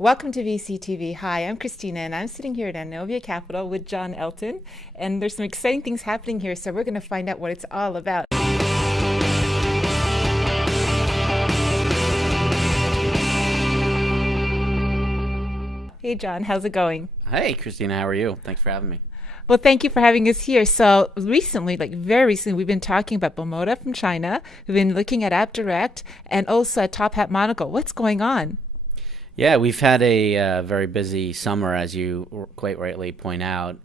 Welcome to VCTV. Hi, I'm Kristina, and I'm sitting here at iNovia Capital with John Elton, and there's some exciting things happening here, so we're going to find out what it's all about. Hey, John, how's it going? Hey, Christina, how are you? Thanks for having me. Well, thank you for having us here. So recently, like very recently, we've been talking about Bomoda from China. We've been looking at AppDirect and also at Hat Monocle. What's going on? Yeah, we've had a very busy summer, as you quite rightly point out.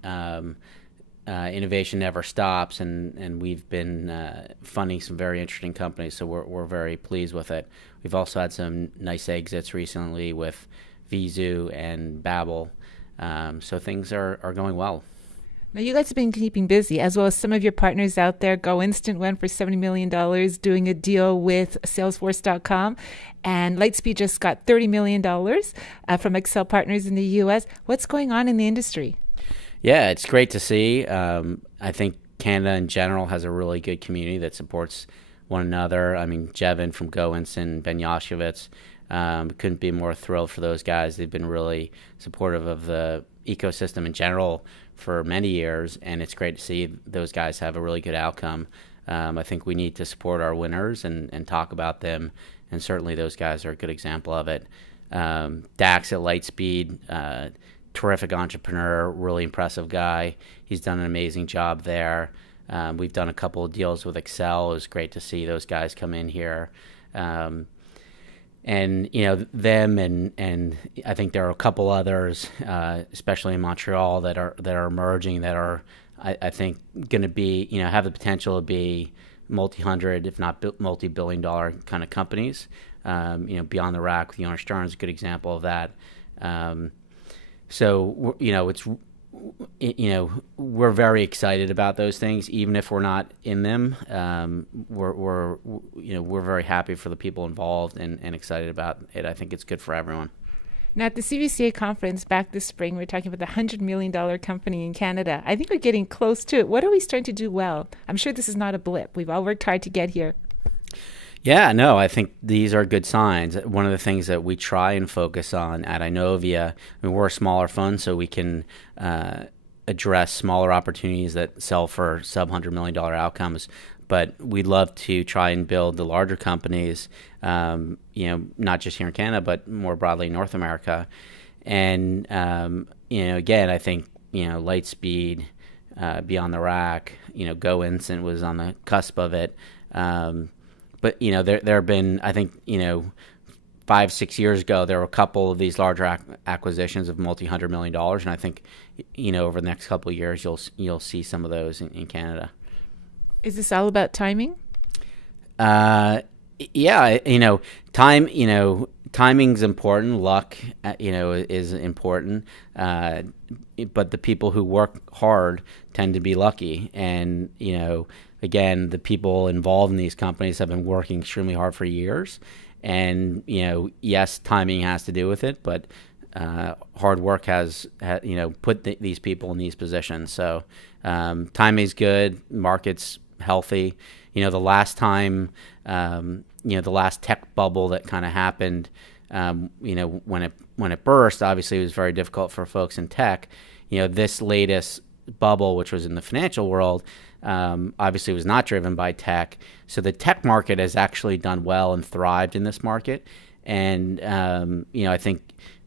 Innovation never stops, and we've been funding some very interesting companies, so we're very pleased with it. We've also had some nice exits recently with Vizu and Barbeau, so things are going well. Now, you guys have been keeping busy, as well as some of your partners out there. GoInstant went for $70 million doing a deal with Salesforce.com, and Lightspeed just got $30 million from Excel Partners in the U.S. What's going on in the industry? Yeah, it's great to see. I think Canada in general has a really good community that supports one another. I mean, Jevin from GoInstant, Ben Yashkovitz, couldn't be more thrilled for those guys. They've been really supportive of the ecosystem in general for many years, and it's great to see those guys have a really good outcome. I think we need to support our winners and talk about them, and certainly those guys are a good example of it. Dax at Lightspeed, terrific entrepreneur, really impressive guy. He's done an amazing job there. We've done a couple of deals with Excel. It was great to see those guys come in here. And them and I think there are a couple others, especially in Montreal, that are emerging that are I think going to be have the potential to be multi-hundred, if not multi-billion-dollar kind of companies. Beyond the Rack with Jonas Stern is a good example of that. So it's we're very excited about those things, even if we're not in them. We're very happy for the people involved and excited about it. I think it's good for everyone. Now, at the CVCA conference back this spring, we were talking about the $100 million company in Canada. I think we're getting close to it. What are we starting to do well? I'm sure this is not a blip. We've all worked hard to get here. Yeah, no, I think these are good signs. One of the things that we try and focus on at iNovia, I mean, we're a smaller fund, so we can address smaller opportunities that sell for sub-$100 million outcomes. But we'd love to try and build the larger companies, not just here in Canada, but more broadly in North America. And, again, I think, Lightspeed, Beyond the Rack, GoInstant was on the cusp of it. But there have been, I think 5-6 years ago, there were a couple of these larger acquisitions of multi-$100 million, and I think over the next couple of years you'll see some of those in Canada. Is this all about timing? Yeah, timing's important. Luck, is important. But the people who work hard tend to be lucky, and again, the people involved in these companies have been working extremely hard for years. And, yes, timing has to do with it, but hard work has put these people in these positions. So timing's good, market's healthy. The last time, the last tech bubble that kind of happened, when it burst, obviously it was very difficult for folks in tech. This latest bubble, which was in the financial world, obviously was not driven by tech. So the tech market has actually done well and thrived in this market. And, I think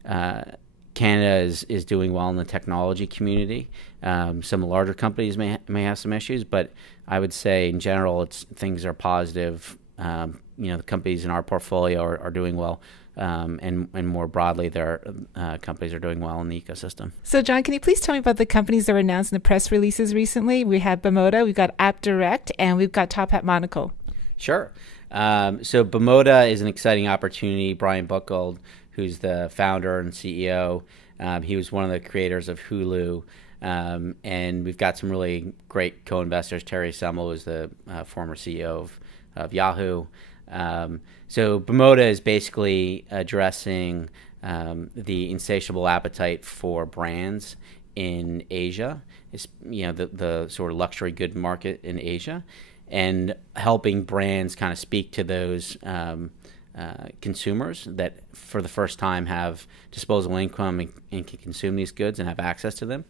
Canada is doing well in the technology community. Some larger companies may have some issues, but I would say in general, things are positive. The companies in our portfolio are doing well. And more broadly, their companies are doing well in the ecosystem. So, John, can you please tell me about the companies that were announced in the press releases recently? We had Bomoda, we've got AppDirect, and we've got Hat Monocle. Sure. So Bomoda is an exciting opportunity. Brian Buchwald, who's the founder and CEO, he was one of the creators of Hulu. And we've got some really great co-investors. Terry Semmel was the former CEO of Yahoo. So Bomoda is basically addressing the insatiable appetite for brands in Asia. It's, the sort of luxury good market in Asia, and helping brands kind of speak to those consumers that for the first time have disposable income and can consume these goods and have access to them.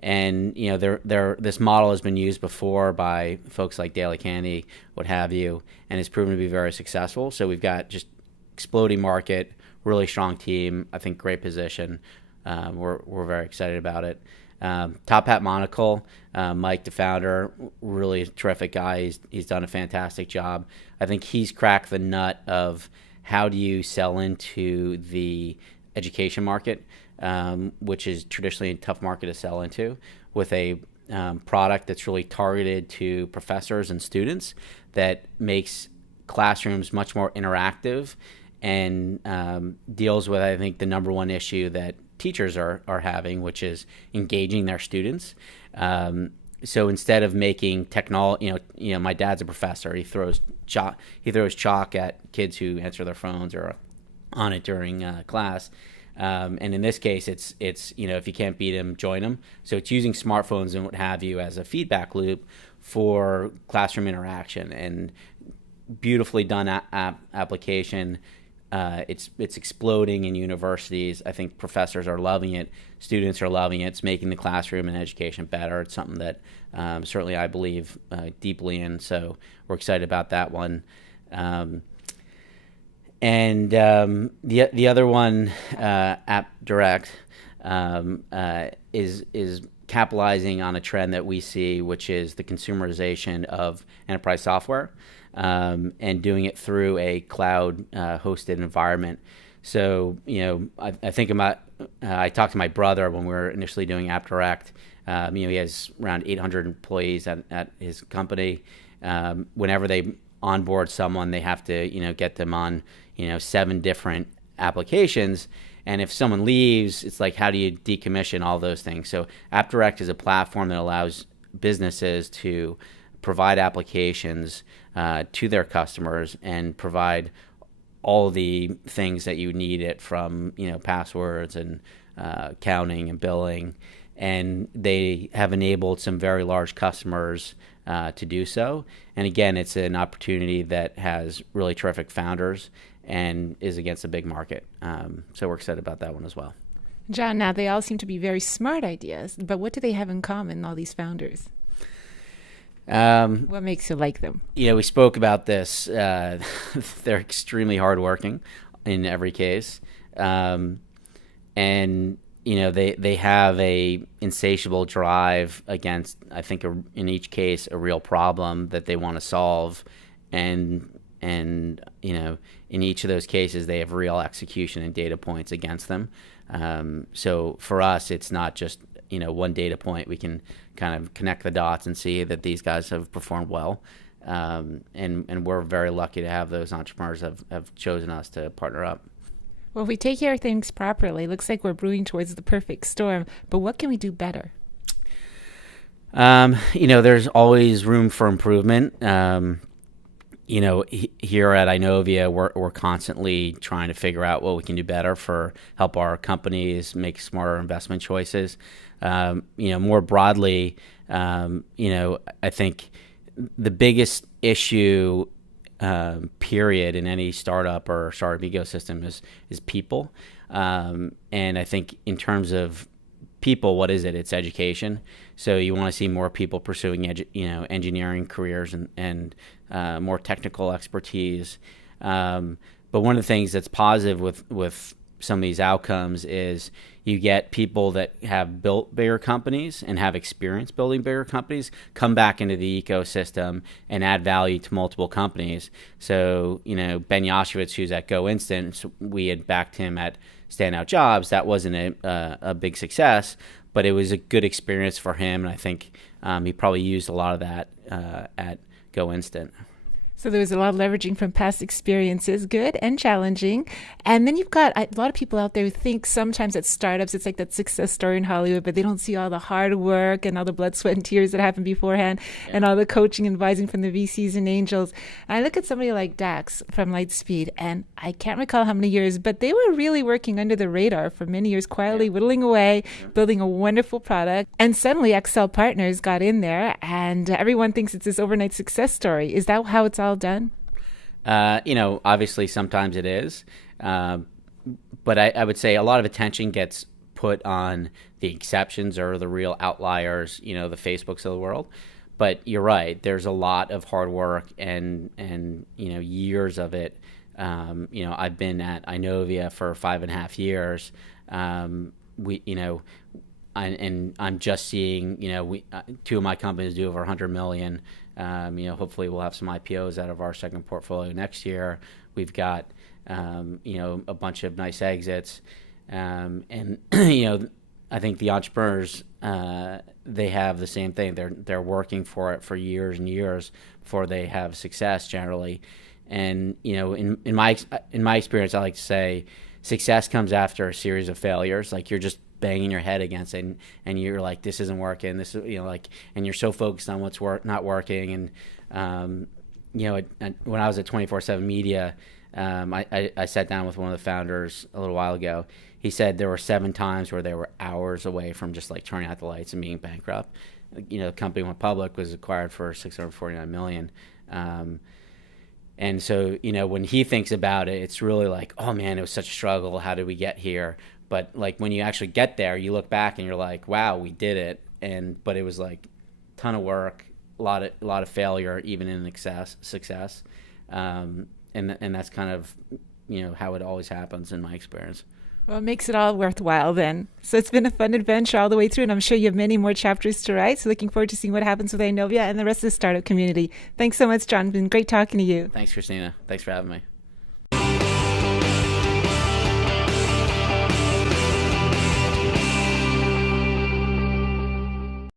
And this model has been used before by folks like Daily Candy, what have you, and it's proven to be very successful. So we've got just exploding market, really strong team, I think great position. We're very excited about it. Top Hat Monocle, Mike, the founder, really terrific guy. He's done a fantastic job. I think he's cracked the nut of how do you sell into the education market, which is traditionally a tough market to sell into, with a product that's really targeted to professors and students that makes classrooms much more interactive and deals with, I think, the number one issue that teachers are having, which is engaging their students. So instead of making technology, my dad's a professor. He throws chalk at kids who answer their phones or on it during class. And in this case, it's if you can't beat them, join them. So it's using smartphones and what have you as a feedback loop for classroom interaction, and beautifully done application. It's exploding in universities. I think professors are loving it. Students are loving it. It's making the classroom and education better. It's something that certainly I believe deeply in. So we're excited about that one. And the other one, AppDirect, is capitalizing on a trend that we see, which is the consumerization of enterprise software, and doing it through a cloud hosted environment. So, I think about, I talked to my brother when we were initially doing AppDirect. He has around 800 employees at his company. Whenever they onboard someone, they have to, get them on, 7 different applications. And if someone leaves, it's like, how do you decommission all those things? So AppDirect is a platform that allows businesses to provide applications to their customers and provide all the things that you need it from, passwords and accounting and billing. And they have enabled some very large customers to do so. And again, it's an opportunity that has really terrific founders and is against a big market. So we're excited about that one as well. John, now they all seem to be very smart ideas, but what do they have in common, all these founders? What makes you like them? We spoke about this. They're extremely hardworking in every case. And they have a insatiable drive against, I think, in each case, a real problem that they want to solve. And in each of those cases, they have real execution and data points against them. So for us, it's not just, one data point. We can kind of connect the dots and see that these guys have performed well. And we're very lucky to have those entrepreneurs have chosen us to partner up. Well, if we take care of things properly, it looks like we're brewing towards the perfect storm. But what can we do better? There's always room for improvement. Here at iNovia, we're constantly trying to figure out what we can do better help our companies make smarter investment choices. More broadly, I think the biggest issue, period, in any startup or startup ecosystem is people. And I think in terms of people, what is it? It's education. So you want to see more people pursuing engineering careers and more technical expertise. But one of the things that's positive with some of these outcomes is you get people that have built bigger companies and have experience building bigger companies come back into the ecosystem and add value to multiple companies. So, Ben Yoshevitz, who's at GoInstant, we had backed him at Standout Jobs. That wasn't a big success, but it was a good experience for him. And I think he probably used a lot of that at GoInstant. So there was a lot of leveraging from past experiences, good and challenging. And then you've got a lot of people out there who think sometimes at startups, it's like that success story in Hollywood, but they don't see all the hard work and all the blood, sweat, and tears that happen beforehand, and all the coaching and advising from the VCs and angels. And I look at somebody like Dax from Lightspeed, and I can't recall how many years, but they were really working under the radar for many years, quietly whittling away, building a wonderful product. And suddenly Excel Partners got in there, and everyone thinks it's this overnight success story. Is that how it's all done? Obviously sometimes it is. But I would say a lot of attention gets put on the exceptions or the real outliers, the Facebooks of the world. But you're right. There's a lot of hard work and years of it. I've been at iNovia for 5.5 years. I'm just seeing, two of my companies do over 100 million. Hopefully we'll have some IPOs out of our second portfolio next year. We've got, a bunch of nice exits. I think the entrepreneurs, they have the same thing. They're working for it for years and years before they have success generally. And, in my experience, I like to say success comes after a series of failures. Like you're just banging your head against it and you're like, this isn't working. This is, and you're so focused on what's not working. And, when I was at 24/7 Media, I sat down with one of the founders a little while ago. He said there were 7 times where they were hours away from just like turning out the lights and being bankrupt. The company went public, was acquired for $649 million. And so, when he thinks about it, it's really like, oh man, it was such a struggle. How did we get here? But like when you actually get there, you look back and you're like, wow, we did it. But it was like a ton of work, a lot of failure, even in success. And that's kind of, how it always happens in my experience. Well, it makes it all worthwhile then. So it's been a fun adventure all the way through, and I'm sure you have many more chapters to write. So looking forward to seeing what happens with iNovia and the rest of the startup community. Thanks so much, John. It's been great talking to you. Thanks, Kristina. Thanks for having me.